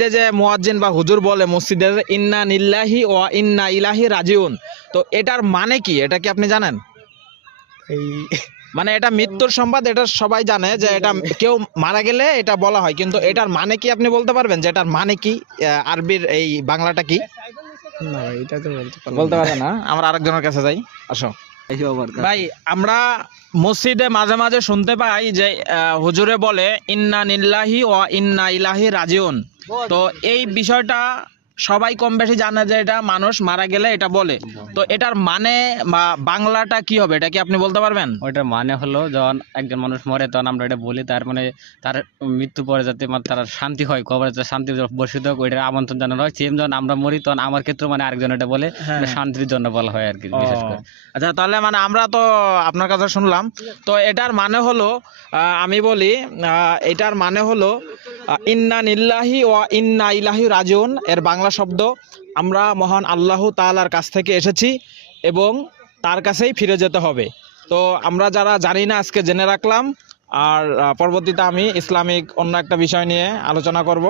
যে যে মুয়াজ্জিন বা হুজুর বলে মসজিদে ইন্না নিল্লাহি ওয়া ইন্না ইলাহি রাজিউন, তো এটার মানে কি, এটা কি আপনি জানেন? এই মানে এটা মৃত্যুর সংবাদ, এটা সবাই জানে যে এটা কেউ মারা গেলে এটা বলা হয়, কিন্তু এটার মানে কি আপনি বলতে পারবেন যে এটার মানে কি? আরবির এই বাংলাটা কি? না ভাই, এটা তো বলতে পারলাম বলতে না। পারবেন না? আমরা আরেকজনের কাছে যাই, আসো। ভাই, আমরা মসজিদে মাঝে মাঝে শুনতে পাই যে হুজুরে বলে ইন্না নিল্লাহি ওয়া ইন্না ইলাহি রাজিউন। তো এই বিষয়টা সবাই কম বেশি জানে যে এটা মানুষ মারা গেলে এটা বলে, তো এটার মানে বা বাংলাটা কি হবে, এটা কি আপনি বলতে পারবেন? ওইটার মানে হলো যখন একজন মানুষ মরে তখন আমরা এটা বলি, তার মানে তার মৃত্যু পরে যাতে মানে তার শান্তি হয়, কবরে যাতে শান্তি বসিত হোক, ওইটার আমন্ত্রণ জানানো হয়। সেম যখন আমরা মরি তখন আমার ক্ষেত্রে মানে আরেকজন এটা বলে, হ্যাঁ। এটা শান্তির জন্য বলা হয় আর কি, বিশেষ করে। আচ্ছা, তাহলে মানে আমরা তো আপনার কাছে শুনলাম, তো এটার মানে হলো আমি বলি, এটার মানে হলো ইন্না নিল্লাহি ওয়া ইন্না ইলাহি রাজিউন এর বাংলা শব্দ আমরা মহান আল্লাহ তাআলার কাছ থেকে এসেছি এবং তার কাছেই ফিরে যেতে হবে। তো আমরা যারা জানি না আজকে জেনে রাখলাম, আর পরবর্তীতে আমি ইসলামিক অন্য একটা বিষয় নিয়ে আলোচনা করব।